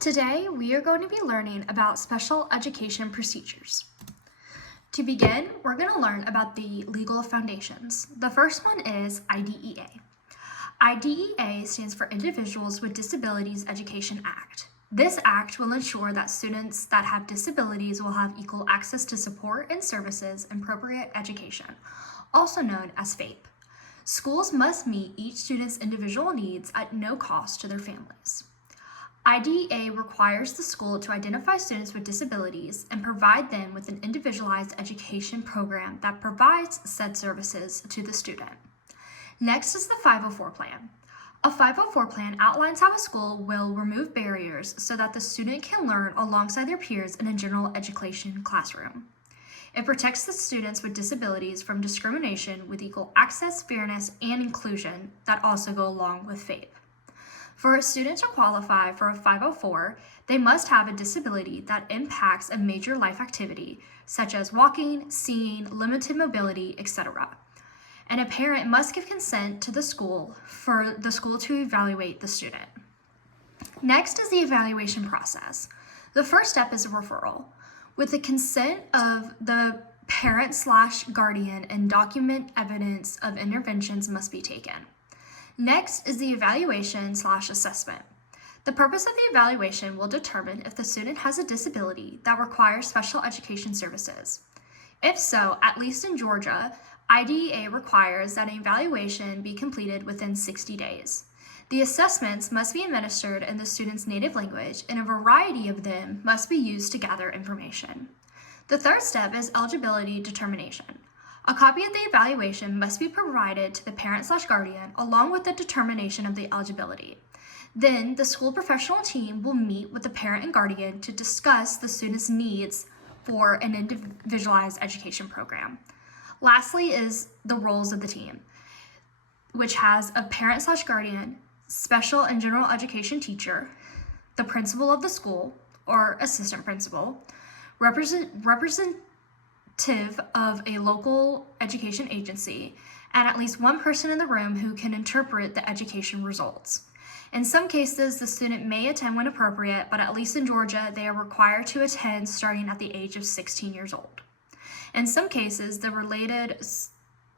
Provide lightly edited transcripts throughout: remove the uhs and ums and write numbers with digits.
Today, we are going to be learning about special education procedures. To begin, we're going to learn about the legal foundations. The first one is IDEA. IDEA stands for Individuals with Disabilities Education Act. This act will ensure that students that have disabilities will have equal access to support and services and appropriate education, also known as FAPE. Schools must meet each student's individual needs at no cost to their families. IDEA requires the school to identify students with disabilities and provide them with an individualized education program that provides said services to the student. Next is the 504 plan. A 504 plan outlines how a school will remove barriers so that the student can learn alongside their peers in a general education classroom. It protects the students with disabilities from discrimination with equal access, fairness, and inclusion that also go along with FAPE. For a student to qualify for a 504, they must have a disability that impacts a major life activity, such as walking, seeing, limited mobility, etc. And a parent must give consent to the school for the school to evaluate the student. Next is the evaluation process. The first step is a referral. With the consent of the parent/guardian and document evidence of interventions must be taken. Next is the evaluation/assessment. The purpose of the evaluation will determine if the student has a disability that requires special education services. If so, at least in Georgia, IDEA requires that an evaluation be completed within 60 days. The assessments must be administered in the student's native language, and a variety of them must be used to gather information. The third step is eligibility determination. A copy of the evaluation must be provided to the parent/guardian along with the determination of the eligibility. Then, the school professional team will meet with the parent and guardian to discuss the student's needs for an individualized education program. Lastly is the roles of the team, which has a parent/guardian, special and general education teacher, the principal of the school or assistant principal, representative of a local education agency, and at least one person in the room who can interpret the education results. In some cases, the student may attend when appropriate, but at least in Georgia, they are required to attend starting at the age of 16 years old. In some cases, the related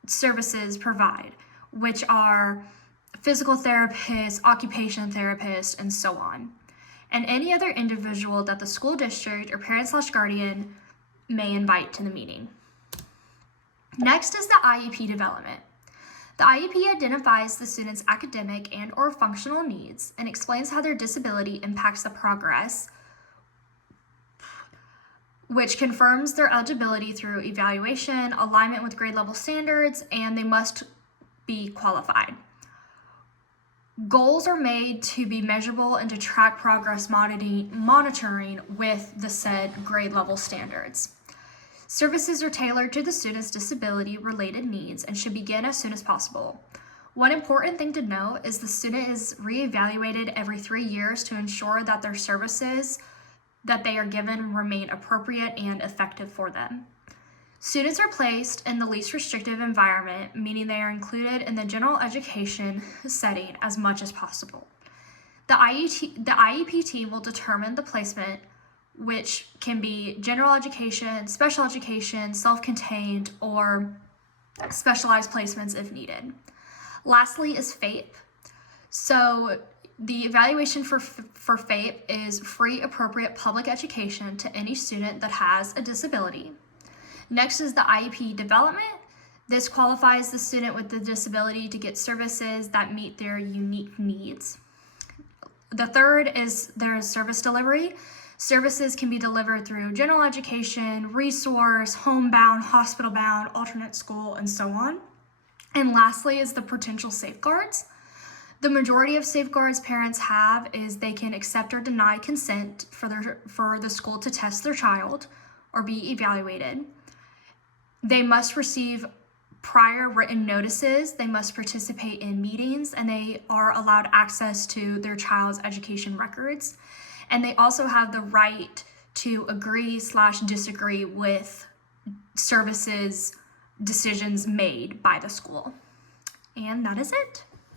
services provide, which are physical therapists, occupational therapists, and so on, and any other individual that the school district or parent/guardian may invite to the meeting. Next is the IEP development. The IEP identifies the student's academic and/or functional needs and explains how their disability impacts the progress, which confirms their eligibility through evaluation, alignment with grade level standards, and they must be qualified. Goals are made to be measurable and to track progress monitoring with the said grade level standards. Services are tailored to the student's disability-related needs and should begin as soon as possible. One important thing to note is the student is reevaluated every 3 years to ensure that their services that they are given remain appropriate and effective for them. Students are placed in the least restrictive environment, meaning they are included in the general education setting as much as possible. The IEP team will determine the placement, which can be general education, special education, self-contained, or specialized placements if needed. Lastly is FAPE. So the evaluation for FAPE is free, appropriate public education to any student that has a disability. Next is the IEP development. This qualifies the student with the disability to get services that meet their unique needs. The third is their service delivery. Services can be delivered through general education, resource, homebound, hospital-bound, alternate school, and so on. And lastly is the potential safeguards. The majority of safeguards parents have is they can accept or deny consent for the school to test their child or be evaluated. They must receive prior written notices, they must participate in meetings, and they are allowed access to their child's education records. And they also have the right to agree/disagree with services decisions made by the school. And that is it.